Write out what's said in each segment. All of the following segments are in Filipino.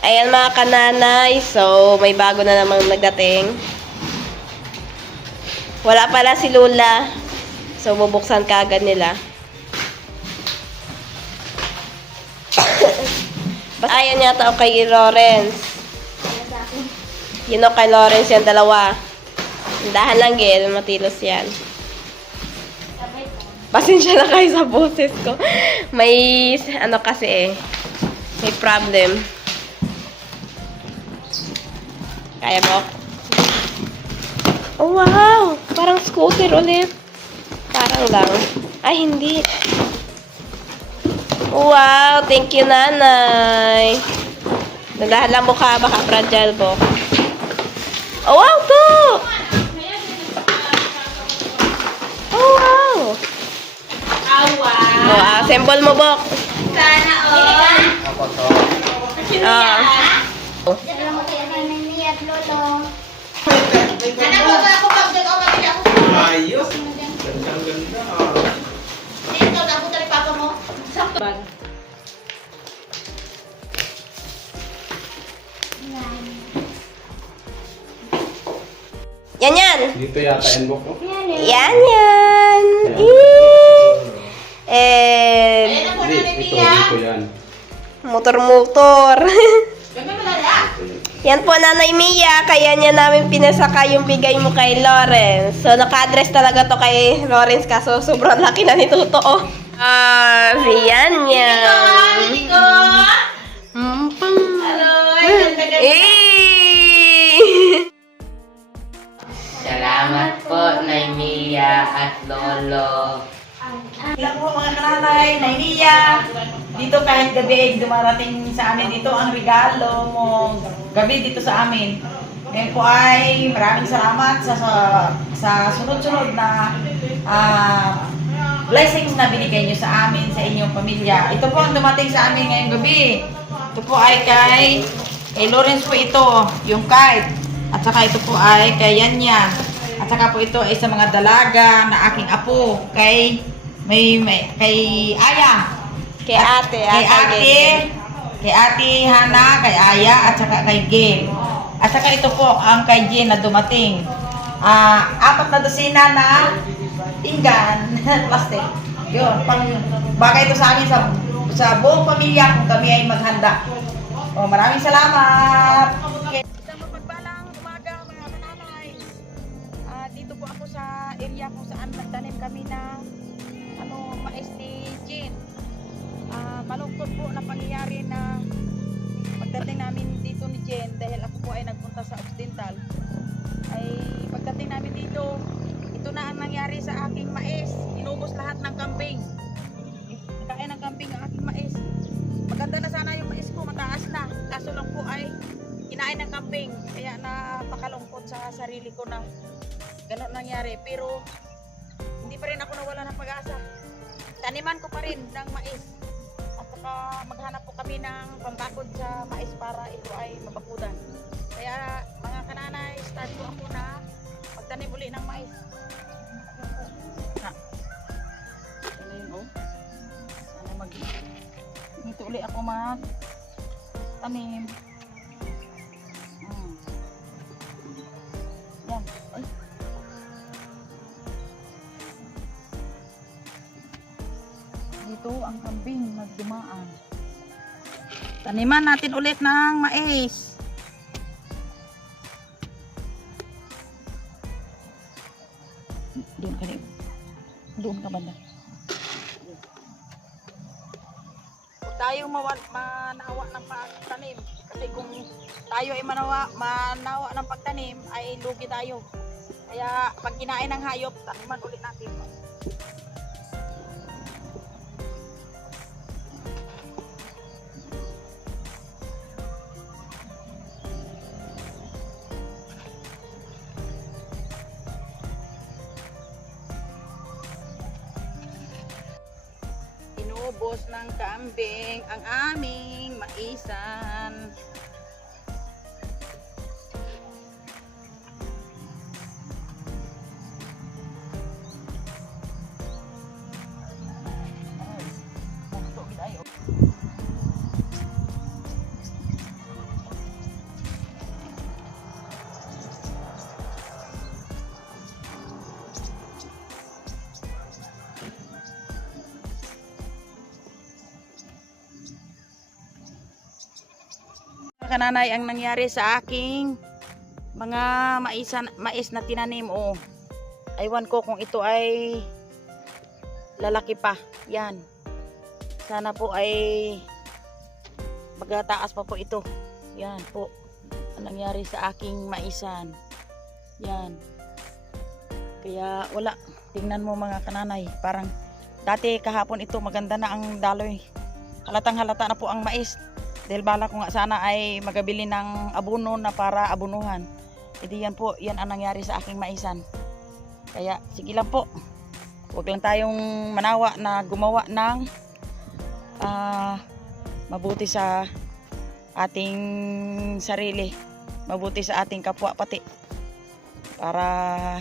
Ayan mga kananay, so may bago na namang nagdating. Wala pala si Lola. So bubuksan kaagad nila. Ayan yata o kay Lawrence. Yun o kay Lawrence yan, dalawa. Dahan lang gil, matilos yan. Pasensya na kayo sa boses ko. May, ano kasi may problem. Kaya mo? Oh, wow! Parang scooter ulit. Parang lang. Ay, hindi. Wow! Thank you, nanay. Nadahan lang mukha, baka fragile po. Oh, wow! To! Oh, wow! Oh, assemble mo, Bok. Sana all. Alam mo kaya kay Mimi at Lolo. Anak ko ba ako pag nag-omati ako? Ayos. Ganda-ganda. Dito, ako tayo papa mo. Sakto ba? Yan, yan! Dito yata yung book ko. Yan, yan! And Ayan ang muna ni Dito Mia. yan. motor-motor. Ganda mo lala. Yan po, Nanay Mia. Kaya niya namin pinasaka yung bigay mo kay Lawrence. So, naka-address talaga to kay Lawrence. Kaso, sobrang laki na nito to. Ah, yan yan. Hindi ko. Hello. Ganda-ganda. Salamat po, Nay Mia at Lolo. Ilang po mga kananay, Nainiya. Dito kahit gabi dumarating sa amin dito ang regalo mo. Gabi dito sa amin. Ngayon po ay maraming salamat sa sunod-sunod na blessings na binigay nyo sa amin, sa inyong pamilya. Ito po ang dumating sa amin ngayong gabi. Ito po ay kay Lawrence po ito, yung card. At saka ito po ay kay Yanya. At saka po ito ay sa mga dalaga na aking apo kay kay Aya. Kay ate. Kay ate Hana, kay Aya, at saka kay Gail. At saka ito po ang kay Jen na dumating. 4 na dosina na pinggan, plastic. Yun, pang bagay ito sa amin sa buong pamilya kung kami ay maghanda. Oh, maraming salamat. Isang mapagpalang umaga mga kananay. Dito po ako sa area kung saan nagtanim kami ng mais ni Jen. Malungkot po na pangyayari na pagdating namin dito ni Jen dahil ako po ay nagpunta sa Occidental. Ay pagdating namin dito, ito na ang nangyari sa aking mais. Inubos lahat ng kambing. Kain ng kambing ang aking mais. Maganda na sana yung mais ko, mataas na. Kaso lang po ay kinain ng kambing. Kaya napakalungkot sa sarili ko na gano'n nangyari. Pero hindi pa rin ako nawala ng pag-asa. Taniman ko pa rin ng mais. At saka maghanap po kami ng pambakod sa mais para ito ay mabakudan. Kaya mga kananay, start po ako na magtanim uli ng mais. Ano yun, oh? Sana dito uli ako mag-tanim. Yan. Ay. Dito ang kambing nagdumaan. Taniman natin ulit ng mais. Doon ka rin. Doon ka banda. Huwag tayo manawa ng pagtanim. Kasi kung tayo ay manawa ng pagtanim, ay lugi tayo. Kaya pag kinain ng hayop, taniman ulit natin. Inubos ng kambing ang aming maisan. kananay, ang nangyari sa aking mga mais na tinanim. Oh. Aywan ko kung ito ay lalaki pa. Yan. Sana po ay magataas pa po ito. Yan po. Ang nangyari sa aking maisan. Yan. Kaya wala. Tingnan mo mga kananay. Parang dati kahapon ito maganda na ang daloy. Halatang halata na po ang mais. Dahil bala ko nga sana ay magabili ng abono na para abunuhan. Hindi yan po, yan ang nangyari sa aking maisan. Kaya sige lang po. Huwag lang tayong manawa na gumawa ng mabuti sa ating sarili. Mabuti sa ating kapwa pati. Para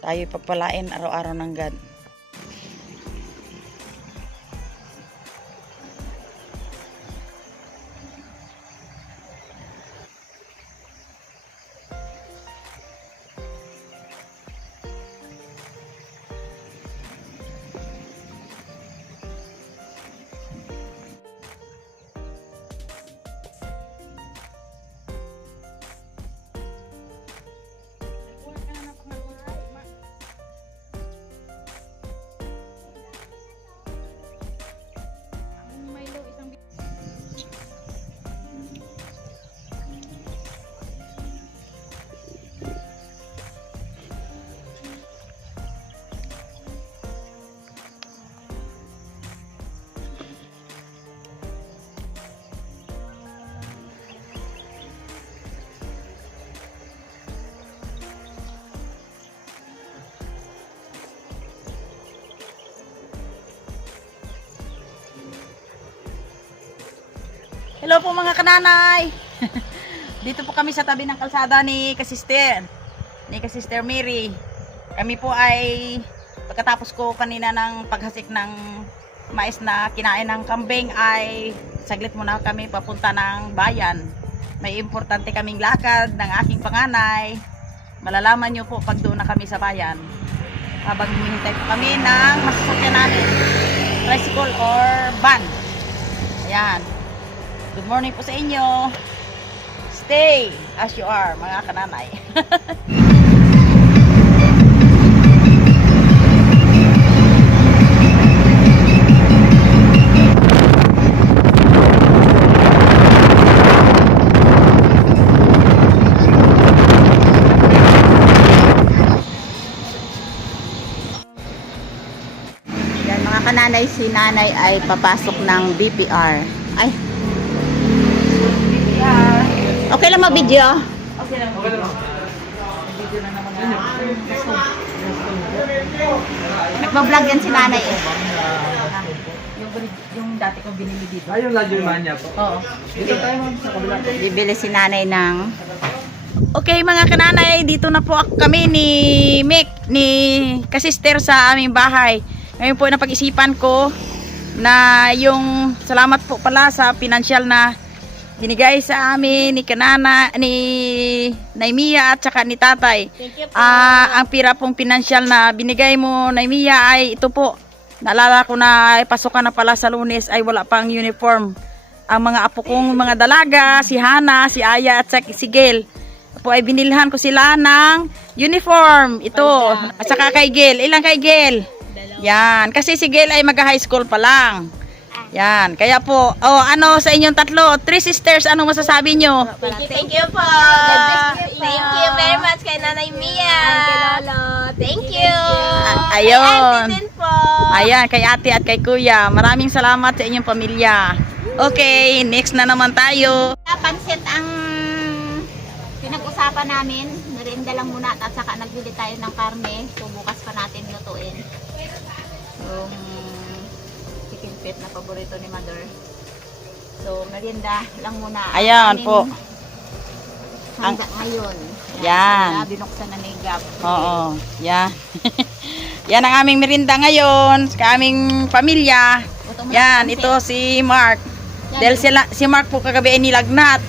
tayo pagpalain araw-araw ng God. Hello po mga kananay. Dito po kami sa tabi ng kalsada ni Kasister Mary. Kami po ay pagkatapos ko kanina ng paghasik ng mais na kinain ng kambing ay saglit muna kami papunta ng bayan. May importante kaming lakad ng aking panganay. Malalaman nyo po pag doon na kami sa bayan. Habang hinihintay po kami ng masasakyan namin, tricycle or van. Ayan. Good morning po sa inyo. Stay as you are, mga kananay. Yan, mga kananay, si nanay ay papasok ng BPR. Ay, okay lang mag-video? Okay lang. Okay lang. Video na naman na. Nagbablog yan si nanay eh. Yung dati kong binili dito. Ay, yung radyo naman niya po. Oo. Dito tayo ma'am sa kabila. Bibili si nanay ng... Okay mga kananay, dito na po kami ni Mick, ni Kasister sa aming bahay. Ngayon po napag-isipan ko na yung salamat po pala sa financial na binigay sa amin ni Kanana, ni Naimia at saka ni Tatay. Ang pira pong financial na binigay mo, Naimia, ay ito po. Naalala ko na pasukan na pala sa Lunes ay wala pang uniform. Ang mga apo kong mga dalaga, si Hana, si Aya at si Gail, po ay binilhan ko sila ng uniform. Ito. At saka kay Gail. Ilang kay Gail? Yan. Kasi si Gail ay mag-high school pa lang. Yan, kaya po, ano sa inyong tatlo, 3 sisters, anong masasabi nyo? Thank you po. Thank you very much kay Nanay Mia. Thank you. Ayun. Kay ate din po. Ayan, kay ate at kay kuya. Maraming salamat sa inyong pamilya. Okay, next na naman tayo. Pansit ang pinag-usapan namin. Merienda lang muna at saka nagbili tayo ng karne. So bukas pa natin lutuin. Yung chicken feet na paborito ni Mother. So merienda lang muna. Ayan po. Handa ngayon. Yan. Binuksan na ni Gab. Oo, yan. Yan ang aming merinda ngayon sa aming pamilya. Yan, ito si Mark. Dahil si Mark po kagabi ay nilagnat.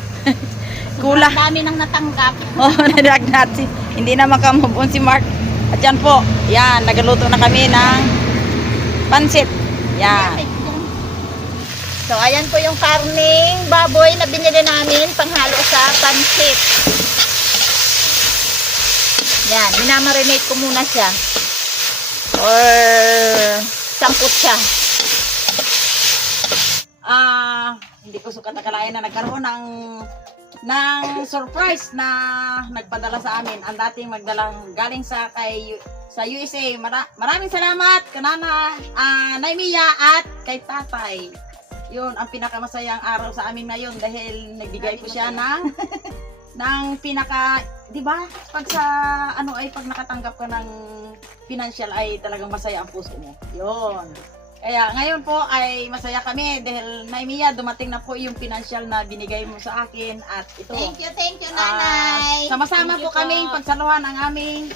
Kula. Ang dami nang natanggap. Oh, nilagnat. Hindi na makamubon si Mark. At yan po, yan, nagaluto na kami ng pansit. Yan. So ayan po yung karning baboy na binili namin. pansit. Yan, minamarinate ko muna siya. Or samput siya. Hindi ko sukat akalain na nagkaroon ng surprise na nagpadala sa amin. Ang dating magdala galing sa USA. Maraming salamat kanana, Naimia at kay tatay. Yun ang pinakamasayang araw sa amin ngayon dahil nagbigay ko siya ng pinaka, di ba? Pag sa pag nakatanggap ka ng financial ay talagang masaya ang puso mo. Yun. Kaya ngayon po ay masaya kami dahil Naimia, dumating na po yung financial na binigay mo sa akin at ito. Thank you, nanay. Sama-sama Thank you po kaming pagsaluhan ang aming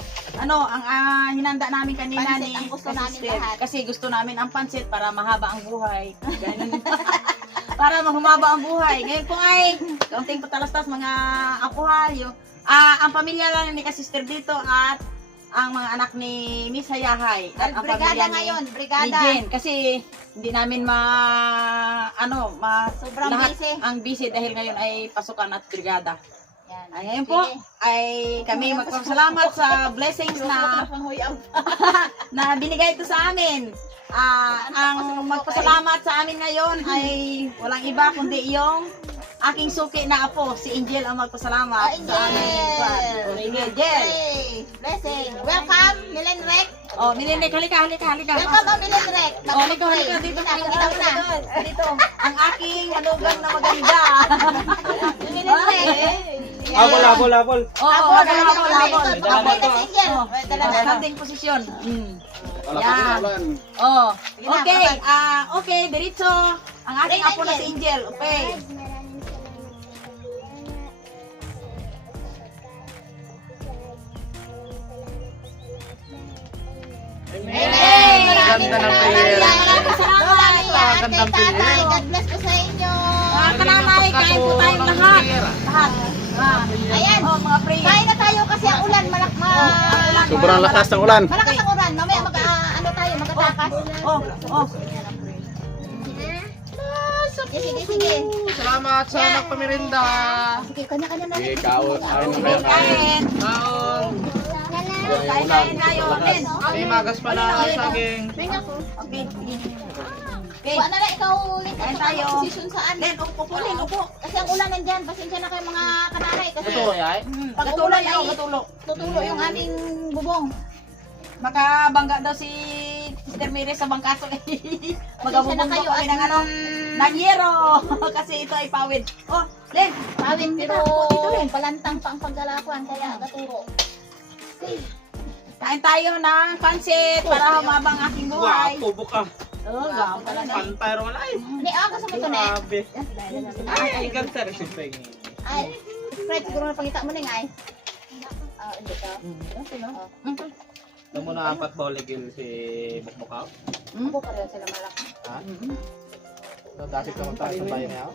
hinanda namin kanina Pansit ni ang gusto namin sister. lahat. Kasi gusto namin ang pansit para mahaba ang buhay. Ganun. Para humaba ang buhay. Ngayon po ay kaunting patalastas mga apuhayo. Ang pamilya lang ni ka-sister dito at ang mga anak ni Miss Hayahay at ang Brigada pamilya ngayon, ni brigada. Jen. Kasi hindi namin Sobrang lahat busy. ang busy dahil ngayon ay pasukan at brigada. Yan. Ay, ngayon po ay kami magpasalamat sa blessings na binigay ito sa amin. Ang magpasalamat sa amin ngayon ay walang iba kundi yung aking suki na apo, si Angel ang magpasalamat sa amin. Angel. Hey, blessing. Welcome, Milen Rek. Oh, Milinek, halika. Welcome, Milen Rek. Oh, halika dito. Nakikita mo na. Dito. Ang aking manugang na maganda. Milen Rek. Abol. Oh, Abol. Abol. Angel. Dala na. Standing position. Yan. Oh. Okay. Okay, diretso. Ang ating apo na si Angel. Okay. Ganda ng prayer. Maraming salamat. Gandang prayer. God bless po sa inyo. Kananay, kain po tayong lahat. Lahat. Ayan. Oh, mga prayer. Kain na tayo kasi ang ulan Sobrang lakas ng ulan. malakas ang ulan. Mamaya magatakas. Oh. Sige. Salamat sa nagpamirinda. Sige, kanya-kanya na. Sige, kain na Kain. Kaon. Kain tayo. Len. May magas pa na saging. Okay. Okay. Buwan na lang ikaw ulit. Kain tayo. Position saan? Len, upo. Kasi ang ulan nandyan. Pasensya na kayo mga kananay. Kasi pag Gatulo umulan yun, ay gatulo. tutulo yung aming bubong. Makabangga daw si Sister Mary sa bangkaso. Magabubong daw kami ng yero. Kasi ito ay pawid. Oh, Len. Pawin pero Dito, Len. palantang pang paggalakuan. Kaya gaturo. Kain tayo ng pansit para humabang aking buhay. Tubo ka. Oh, gaw talaga. Pantay ron ay. Ni ako sa mga Grabe. Ay, ganda rin si Peng. Ay, Fred, siguro na pangita mo na nga ay. Hindi ka. Ito mo na apat boligil si Mukmukaw. Ako pareho sila malaki. Ha? Nadasit ka magtaas ng bayan niya.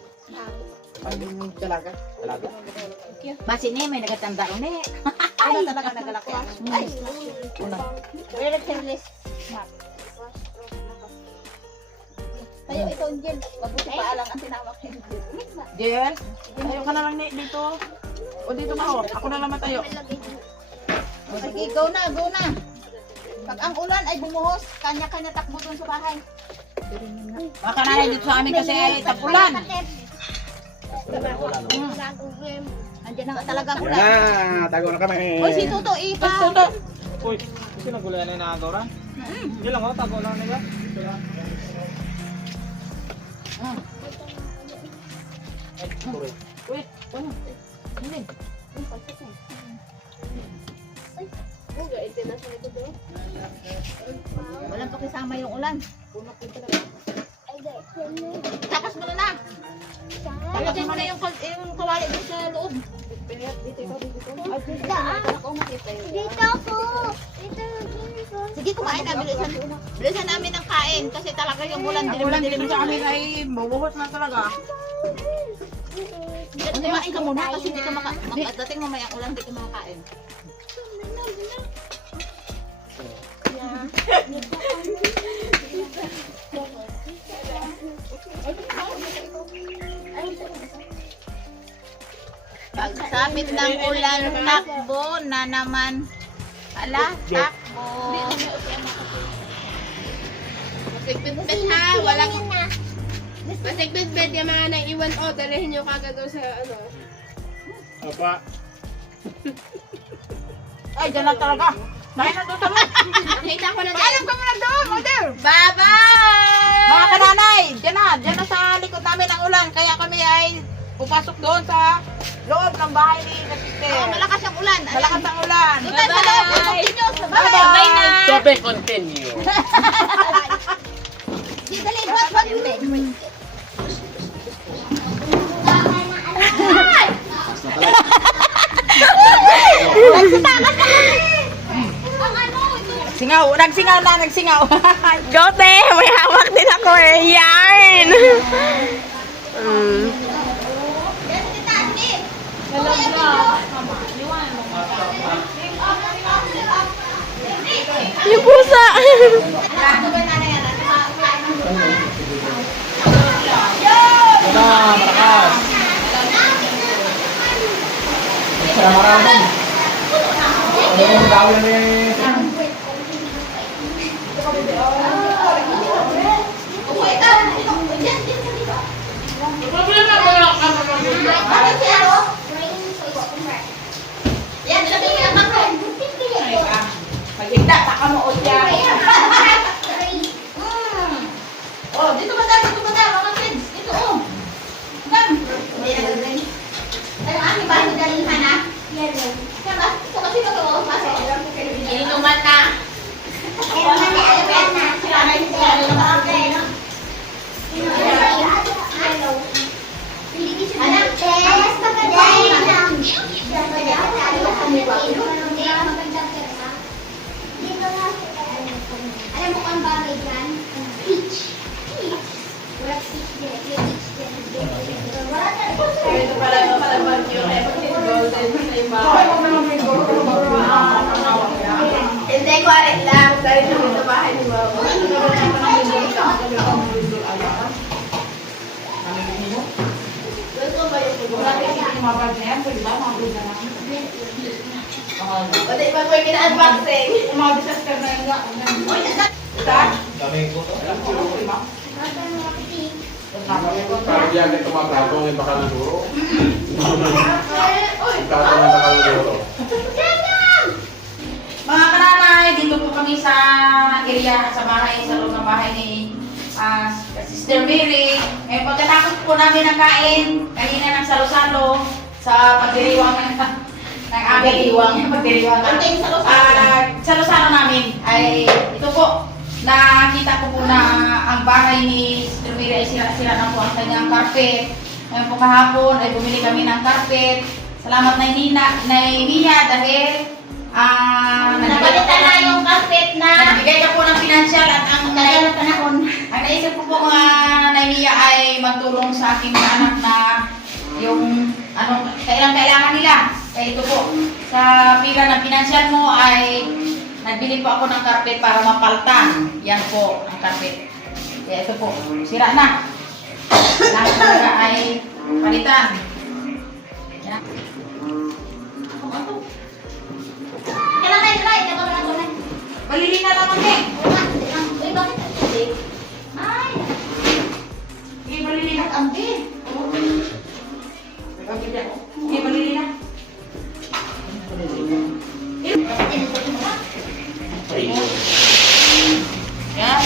Talaga. Basi ni may nagatanda ron eh. Ay, talaga nagalaki. Ay, relax. Tayo ikaw, Angel. Mabuti pa alang ang tinawag ko. Jel, tayo ka na lang dito. O dito ba ako? Ako na naman tayo. Sige, go na. Pag ang ulan ay bumuhos, kanya-kanya takbo dun sa bahay. Baka na dito sa amin kasi ay tapulan. Andiyan na nga talaga ang ulan. Tago na kami. Uy, si Tuto, ipa. Uy, kasi nagulan na yung nakagawa. Hindi lang ako, tago lang nila. Ito lang. Wait, ano? Hindi. Walang pakisama yung ulan. Takas mo na. Talagyan mo na yung kawali doon sa loob. Dito ako. Sige, kumain na. Bilisan namin ang kain kasi talaga yung ulan. Ang ulan din sa amin ay mabuhos na talaga. Kumain ka muna kasi hindi ka dating mamaya ang ulan, hindi ka makakain. Pagsabit ng ulan, takbo na naman. Ala, takbo. Masigpit-pit ha, walang... Masigpit-pit yung mga naiwan o, dalahin nyo kagad doon sa ano. Apa. Ay, dyan lang talaga. Nakita na doon naman. Nakita ko na Paalam ka muna doon, mother. Bye-bye! Mga kananay, dyan na sa likod namin ang ulan. Kaya kami ay pupasok doon sa loob ng bahay ni Sister. Oh, malakas ang ulan. Malakas ang ulan. Doon tayo sa loob. Continue. Sa bahay. Bye-bye. Bye na. Topic continue. Dali, what? Singaw, nagsingaw. Go, te! May hawak din ako eh. Yarn! Yung pusa! Wala, malakas. Sa maraming. Ano yung gawin ni... Paghinda, takamuot yan. Oh, dito ba tayo? Dito ba tayo? Mga kids. Dito, oh. Gan. Ano, ano ba? Dali ka na? Kaya ito kasi ito, oh. Pasok. Inuman na. Inuman na. Alam mo kung bagay dyan? Peach. Peach. Wala peach din. Peach din. Wala na. Ito pala hindi, kuwarit lang. Sorry naman sa bahay ni Mama. O, di ba ko yung kina-unboxing? Daming ko. Pagbiyagan ito mga plato, may baka naguro. Plato na nakalaguro. Mga kananay, dito po kami sa area, sa bahay, sa loob ng bahay ni Sister Mary. Ngayon, pagkatapos po namin ng kain, kanina ng salo-salo, sa pagdiriwang ng aming pagdiriwang salo-salo namin ay ito po, nakita ko po na ang bahay ni Sister Mary ay sira-sira na po ang kanyang carpet. Ngayon po kahapon ay bumili kami ng carpet. Salamat na Nia dahil Napalitan na yung carpet na. nagbigay ka po ng financial at ang Tagal na panahon. ang naisip ko po mga Nia ay magtulong sa aking mga anak na yung kailangan nila. Kaya ito po, sa pila ng financial mo ay nagbili po ako ng carpet para mapaltan. Yan po ang carpet. Kaya ito po, sira na. Kailangan talaga ay palitan. Yan. Kailan tayo try? Kailan tayo try? Balili na lang kami. Uy, bakit ang tubig? Ay, Okay, balili na. ang big. Okay, balili na. Yan.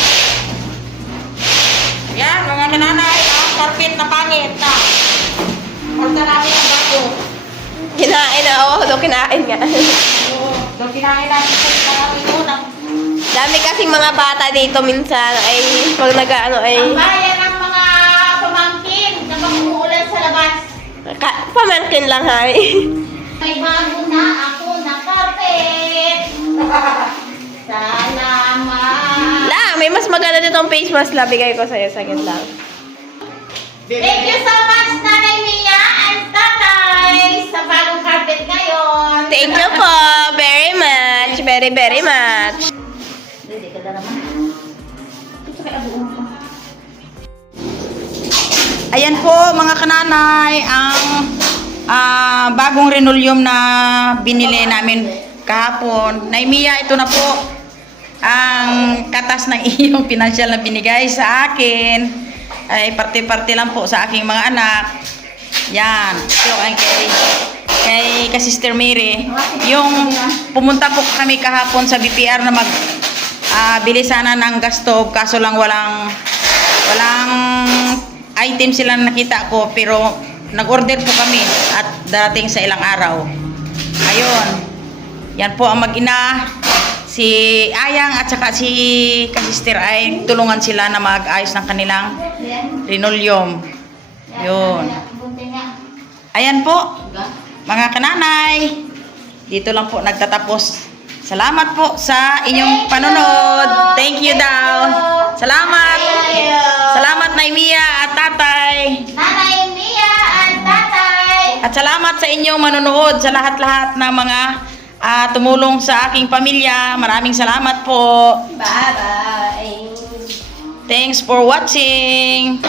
Yan, mga nanay, ang carpet na pangit na. Palta namin ang gato. Kinain na ako. Doon kinain nga. Oo, doon kinain natin sa mga ito ng Dami kasing mga bata dito minsan ay pag nag-ano ay Ang bayan ng mga pamangkin kapag umuulan sa labas. pamangkin lang hay. May bago na ako na carpet. Salamat. La, may mas maganda ditong face mask la. Bigay ko sa'yo. Sagit lang. Thank you so much, Nanay Mia and Tatay, sa bagong carpet ngayon. Thank you po. Very much. Very, very much. Hindi ka na naman. Ayan po mga kananay, ang bagong Renoleum na binili namin kahapon. Naimiya, ito na po ang katas ng iyong financial na binigay sa akin. Ay parte-parte lang po sa aking mga anak. Yan. Ito ang kay Sister Mary. Yung pumunta po kami kahapon sa BPR na bili sana ng gas stove, kaso lang walang item sila na nakita ko, pero nag-order po kami at darating sa ilang araw. Ayun. Yan po ang mag-ina. Si Ayang at saka si Kasister ay tulungan sila na mag-ayos ng kanilang Renoleum. Yun. Ayan po, mga kananay. Dito lang po nagtatapos. Salamat po sa inyong panonood. Thank you daw. Salamat. Salamat Naimia at Tatay. Nanay Mia at Tatay! At salamat sa inyong manonood sa lahat-lahat ng mga tumulong sa aking pamilya. Maraming salamat po. Bye-bye. Thanks for watching.